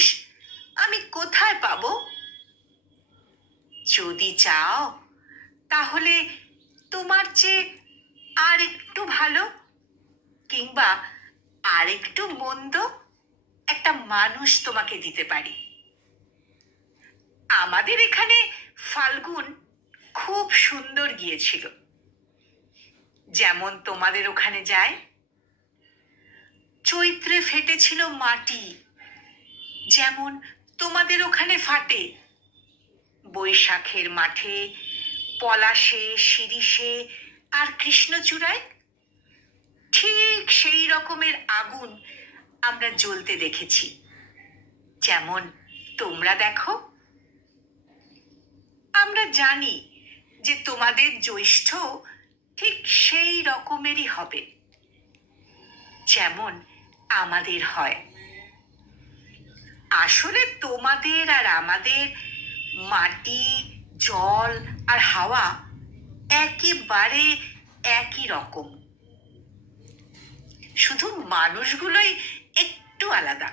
মানুষ আমি কোথায় পাবো? যদি চাও তাহলে তোমার চেয়ে আর একটু ভালো কিংবা আর একটু মন্দ একটা মানুষ তোমাকে দিতে পারি। আমাদের এখানে ফাল্গুন খুব সুন্দর গিয়েছিল, যেমন তোমাদের ওখানে যায়। চৈত্রে ফেটেছিল মাটি, যেমন তোমাদের ওখানে ফাটে। বৈশাখের মাঠে, পলাশে, শিরীষে আর কৃষ্ণচূড়ায় ঠিক সেই রকমের আগুন আমরা জ্বলতে দেখেছি, যেমন তোমরা দেখো। আমরা জানি যে তোমাদের জ্যৈষ্ঠ ঠিক সেই রকমেরই হবে, যেমন আমাদের হয়। আসলে তোমাদের আর আমাদের মাটি, জল আর হাওয়া একেবারে একই রকম, শুধু মানুষগুলোই একটু আলাদা।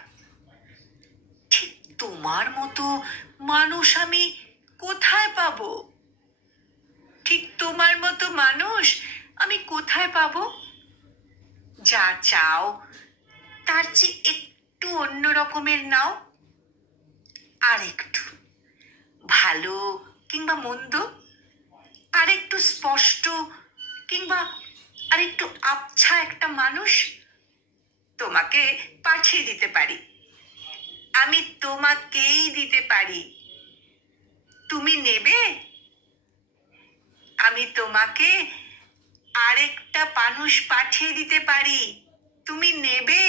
ঠিক তোমার মতো মানুষ আমি কোথায় পাবো? ঠিক তোমার মতো মানুষ আমি কোথায় পাবো? যা চাও তার চেয়ে একটু অন্য রকমের নাও, আর একটু ভালো কিংবা মন্দ, আর একটু স্পষ্ট কিংবা আর একটু আবছা একটা মানুষ তোমাকে পাঠিয়ে দিতে পারি। আমি তোমাকেই দিতে পারি। তুমি নেবে? আমি তোমাকে আরেকটা মানুষ পাঠিয়ে দিতে পারি। তুমি নেবে?